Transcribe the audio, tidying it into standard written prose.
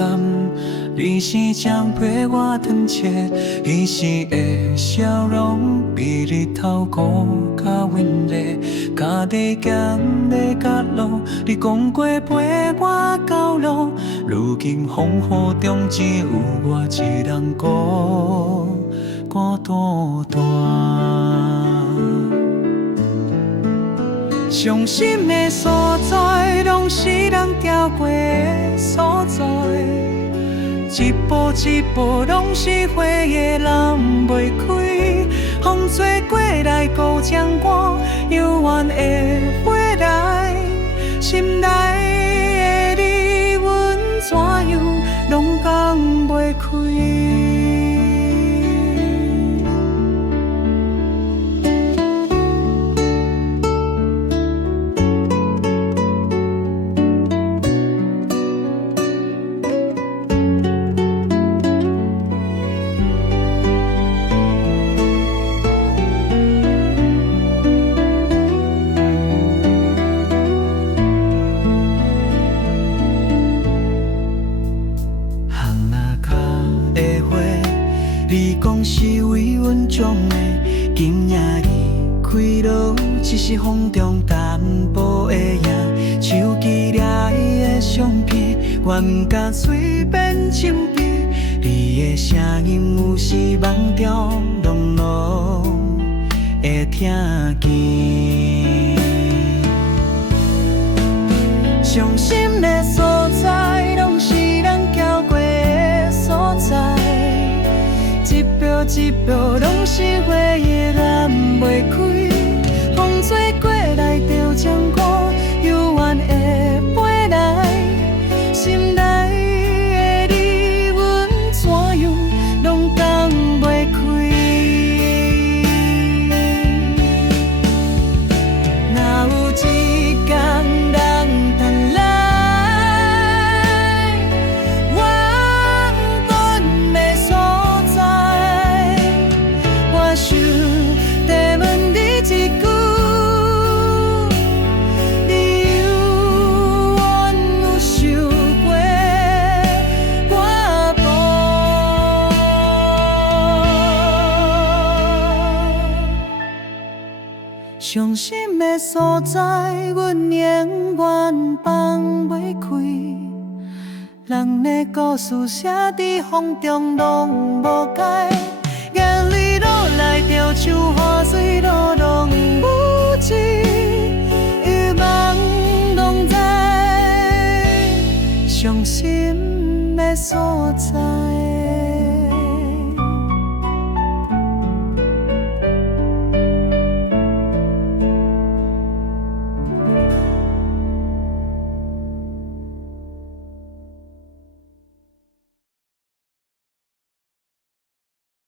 站，你是将陪我tran切，彼时的笑容比日头高较温热。家己行的角落，你讲过陪我到老，如今风雨中只有我一人孤单单。伤心的所在，拢是人走过的所在。一步一步，拢是回忆揽袂开。风吹过来，孤将我幽怨的回来。心内的你，阮怎样拢讲袂开。你讲是为阮种的，今夜离开路，只是风中淡薄的影。手机掠伊的相片，我毋敢随便参记。你的声音有时梦中拢拢会听见。伤心的所在，拢是人走过的所在。一步一步，拢是回忆揽袂开。风吹过来，就将我幽怨的飞来。心内的你，阮怎样拢讲袂开。若有一天人通来。伤心的所在，阮永远放袂开。人的故事写伫风中拢无解，眼泪落来就像雨水落拢无止，欲望拢知。伤心的所在。